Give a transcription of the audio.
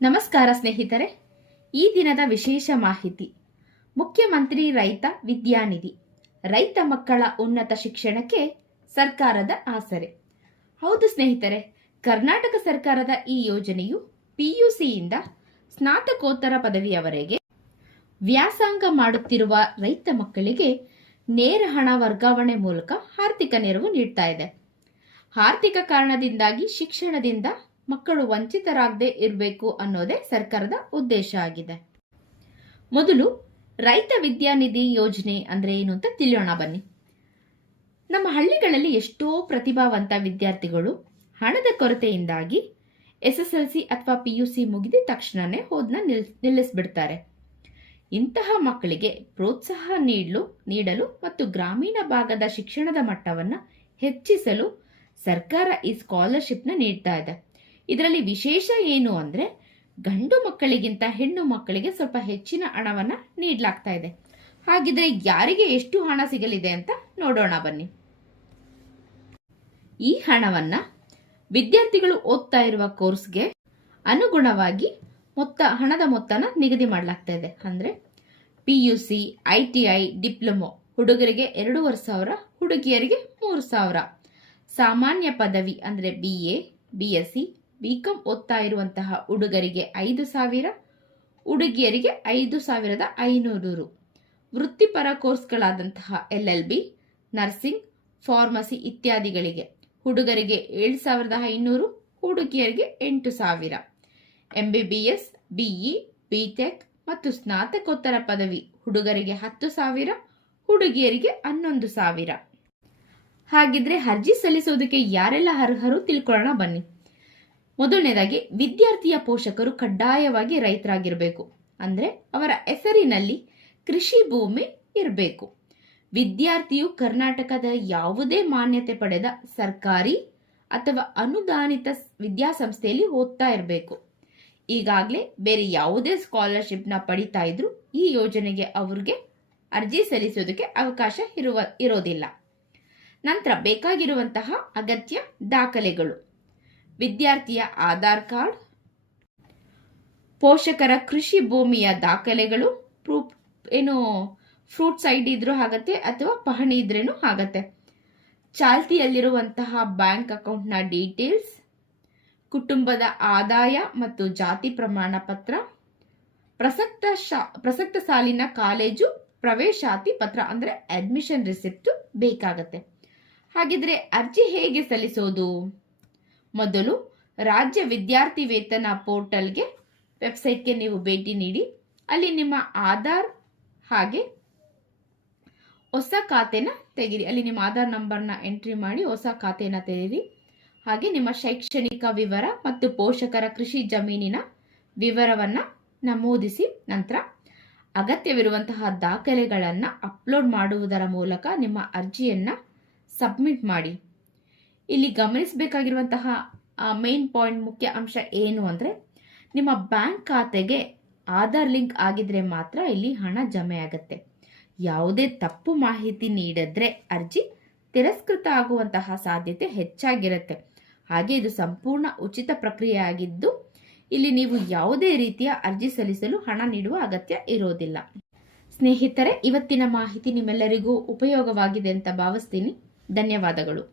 ನಮಸ್ಕಾರ ಸ್ನೇಹಿತರೆ. ಈ ದಿನದ ವಿಶೇಷ ಮಾಹಿತಿ: ಮುಖ್ಯಮಂತ್ರಿ ರೈತ ವಿದ್ಯಾನಿಧಿ, ರೈತ ಮಕ್ಕಳ ಉನ್ನತ ಶಿಕ್ಷಣಕ್ಕೆ ಸರ್ಕಾರದ ಆಸರೆ. ಹೌದು ಸ್ನೇಹಿತರೆ, ಕರ್ನಾಟಕ ಸರ್ಕಾರದ ಈ ಯೋಜನೆಯು ಪಿಯುಸಿಯಿಂದ ಸ್ನಾತಕೋತ್ತರ ಪದವಿಯವರೆಗೆ ವ್ಯಾಸಂಗ ಮಾಡುತ್ತಿರುವ ರೈತ ಮಕ್ಕಳಿಗೆ ನೇರ ಹಣ ವರ್ಗಾವಣೆ ಮೂಲಕ ಆರ್ಥಿಕ ನೆರವು ನೀಡ್ತಾ ಇದೆ. ಆರ್ಥಿಕ ಕಾರಣದಿಂದಾಗಿ ಶಿಕ್ಷಣದಿಂದ ಮಕ್ಕಳು ವಂಚಿತರಾಗದೇ ಇರಬೇಕು ಅನ್ನೋದೇ ಸರ್ಕಾರದ ಉದ್ದೇಶ ಆಗಿದೆ. ಮೊದಲು ರೈತ ವಿದ್ಯಾನಿಧಿ ಯೋಜನೆ ಅಂದ್ರೆ ಏನು ಅಂತ ತಿಳಿಯೋಣ ಬನ್ನಿ. ನಮ್ಮ ಹಳ್ಳಿಗಳಲ್ಲಿ ಎಷ್ಟೋ ಪ್ರತಿಭಾವಂತ ವಿದ್ಯಾರ್ಥಿಗಳು ಹಣದ ಕೊರತೆಯಿಂದಾಗಿ SSLC ಅಥವಾ PUC ಮುಗಿದ ತಕ್ಷಣನೇ ಓದನ್ನ ನಿಲ್ಲಿಸ್ಬಿಡ್ತಾರೆ. ಇಂತಹ ಮಕ್ಕಳಿಗೆ ಪ್ರೋತ್ಸಾಹ ನೀಡಲು ಮತ್ತು ಗ್ರಾಮೀಣ ಭಾಗದ ಶಿಕ್ಷಣದ ಮಟ್ಟವನ್ನು ಹೆಚ್ಚಿಸಲು ಸರ್ಕಾರ ಈ ಸ್ಕಾಲರ್ಶಿಪ್ನ ನೀಡ್ತಾ ಇದೆ. ಇದರಲ್ಲಿ ವಿಶೇಷ ಏನು ಅಂದ್ರೆ ಗಂಡು ಮಕ್ಕಳಿಗಿಂತ ಹೆಣ್ಣು ಮಕ್ಕಳಿಗೆ ಸ್ವಲ್ಪ ಹೆಚ್ಚಿನ ಹಣವನ್ನ ನೀಡಲಾಗ್ತಾ ಇದೆ. ಹಾಗಿದ್ರೆ ಯಾರಿಗೆ ಎಷ್ಟು ಹಣ ಸಿಗಲಿದೆ ಅಂತ ನೋಡೋಣ ಬನ್ನಿ. ಈ ಹಣವನ್ನ ವಿದ್ಯಾರ್ಥಿಗಳು ಓದ್ತಾ ಇರುವ ಕೋರ್ಸ್ಗೆ ಅನುಗುಣವಾಗಿ ಹಣದ ಮೊತ್ತನ ನಿಗದಿ ಮಾಡಲಾಗ್ತಾ ಇದೆ. ಅಂದ್ರೆ PUC, ITI, ಡಿಪ್ಲೊಮೊ ಹುಡುಗರಿಗೆ 2,500, ಹುಡುಗಿಯರಿಗೆ 3,000. ಸಾಮಾನ್ಯ ಪದವಿ ಅಂದ್ರೆ BA, BSc, BCom ಓದ್ತಾ ಇರುವಂತಹ ಹುಡುಗರಿಗೆ 5,000, ಹುಡುಗಿಯರಿಗೆ 5,500. ವೃತ್ತಿಪರ ಕೋರ್ಸ್ಗಳಾದಂತಹ LLB, ನರ್ಸಿಂಗ್, ಫಾರ್ಮಸಿ ಇತ್ಯಾದಿಗಳಿಗೆ ಹುಡುಗರಿಗೆ 7,500, ಹುಡುಗಿಯರಿಗೆ 8,000. MBBS, BE, BTech ಮತ್ತು ಸ್ನಾತಕೋತ್ತರ ಪದವಿ ಹುಡುಗರಿಗೆ 10,000, ಹುಡುಗಿಯರಿಗೆ 11,000. ಹಾಗಿದ್ರೆ ಅರ್ಜಿ ಸಲ್ಲಿಸೋದಕ್ಕೆ ಯಾರೆಲ್ಲ ಅರ್ಹರು ತಿಳ್ಕೊಳ್ಳೋಣ ಬನ್ನಿ. ಮೊದಲನೇದಾಗಿ ವಿದ್ಯಾರ್ಥಿಯ ಪೋಷಕರು ಕಡ್ಡಾಯವಾಗಿ ರೈತರಾಗಿರಬೇಕು. ಅಂದ್ರೆ ಅವರ ಹೆಸರಿನಲ್ಲಿ ಕೃಷಿ ಭೂಮಿ ಇರಬೇಕು. ವಿದ್ಯಾರ್ಥಿಯು ಕರ್ನಾಟಕದ ಯಾವುದೇ ಮಾನ್ಯತೆ ಪಡೆದ ಸರ್ಕಾರಿ ಅಥವಾ ಅನುದಾನಿತ ವಿದ್ಯಾಸಂಸ್ಥೆಯಲ್ಲಿ ಓದ್ತಾ ಇರಬೇಕು. ಈಗಾಗಲೇ ಬೇರೆ ಯಾವುದೇ ಸ್ಕಾಲರ್ಶಿಪ್ನ ಪಡಿತಾ ಇದ್ರು ಈ ಯೋಜನೆಗೆ ಅವ್ರಿಗೆ ಅರ್ಜಿ ಸಲ್ಲಿಸೋದಕ್ಕೆ ಅವಕಾಶ ಇರೋದಿಲ್ಲ. ನಂತರ ಬೇಕಾಗಿರುವಂತಹ ಅಗತ್ಯ ದಾಖಲೆಗಳು: ವಿದ್ಯಾರ್ಥಿಯ ಆಧಾರ್ ಕಾರ್ಡ್, ಪೋಷಕರ ಕೃಷಿ ಭೂಮಿಯ ದಾಖಲೆಗಳು, ಫ್ರೂಟ್ಸ್ ID ಇದ್ರೂ ಆಗತ್ತೆ ಅಥವಾ ಪಹಣಿ ಇದ್ರೇನು ಆಗತ್ತೆ, ಚಾಲ್ತಿಯಲ್ಲಿರುವಂತಹ ಬ್ಯಾಂಕ್ ಅಕೌಂಟ್ನ ಡೀಟೇಲ್ಸ್, ಕುಟುಂಬದ ಆದಾಯ ಮತ್ತು ಜಾತಿ ಪ್ರಮಾಣ ಪತ್ರ, ಪ್ರಸಕ್ತ ಸಾಲಿನ ಕಾಲೇಜು ಪ್ರವೇಶಾತಿ ಪತ್ರ ಅಂದ್ರೆ ಅಡ್ಮಿಷನ್ ರಿಸಿಪ್ಟ್ ಬೇಕಾಗತ್ತೆ. ಹಾಗಿದ್ರೆ ಅರ್ಜಿ ಹೇಗೆ ಸಲ್ಲಿಸೋದು? ಮೊದಲು ರಾಜ್ಯ ವಿದ್ಯಾರ್ಥಿ ವೇತನ ಪೋರ್ಟಲ್ಗೆ ವೆಬ್ಸೈಟ್ಗೆ ನೀವು ಭೇಟಿ ನೀಡಿ ಅಲ್ಲಿ ನಿಮ್ಮ ಆಧಾರ್ ಹಾಗೆ ಹೊಸ ಖಾತೆನ ತೆಗೀರಿ. ಅಲ್ಲಿ ನಿಮ್ಮ ಆಧಾರ್ ನಂಬರ್ನ ಎಂಟ್ರಿ ಮಾಡಿ ಹೊಸ ಖಾತೆನ ತೆಗೀರಿ. ಹಾಗೆ ನಿಮ್ಮ ಶೈಕ್ಷಣಿಕ ವಿವರ ಮತ್ತು ಪೋಷಕರ ಕೃಷಿ ಜಮೀನಿನ ವಿವರವನ್ನ ನಮೂದಿಸಿ ನಂತರ ಅಗತ್ಯವಿರುವಂತಹ ದಾಖಲೆಗಳನ್ನು ಅಪ್ಲೋಡ್ ಮಾಡುವುದರ ಮೂಲಕ ನಿಮ್ಮ ಅರ್ಜಿಯನ್ನ ಸಬ್ಮಿಟ್ ಮಾಡಿ. ಇಲ್ಲಿ ಗಮನಿಸಬೇಕಾಗಿರುವಂತಹ ಮೇನ್ ಪಾಯಿಂಟ್, ಮುಖ್ಯ ಅಂಶ ಏನು ಅಂದ್ರೆ ನಿಮ್ಮ ಬ್ಯಾಂಕ್ ಖಾತೆಗೆ ಆಧಾರ್ ಲಿಂಕ್ ಆಗಿದ್ರೆ ಮಾತ್ರ ಇಲ್ಲಿ ಹಣ ಜಮೆ ಆಗತ್ತೆ. ಯಾವುದೇ ತಪ್ಪು ಮಾಹಿತಿ ನೀಡಿದ್ರೆ ಅರ್ಜಿ ತಿರಸ್ಕೃತ ಆಗುವಂತಹ ಸಾಧ್ಯತೆ ಹೆಚ್ಚಾಗಿರುತ್ತೆ. ಹಾಗೆ ಇದು ಸಂಪೂರ್ಣ ಉಚಿತ ಪ್ರಕ್ರಿಯೆ ಆಗಿದ್ದು ಇಲ್ಲಿ ನೀವು ಯಾವುದೇ ರೀತಿಯ ಅರ್ಜಿ ಸಲ್ಲಿಸಲು ಹಣ ನೀಡುವ ಅಗತ್ಯ ಇರೋದಿಲ್ಲ. ಸ್ನೇಹಿತರೆ, ಇವತ್ತಿನ ಮಾಹಿತಿ ನಿಮ್ಮೆಲ್ಲರಿಗೂ ಉಪಯೋಗವಾಗಿದೆ ಅಂತ ಭಾವಿಸ್ತೀನಿ. ಧನ್ಯವಾದಗಳು.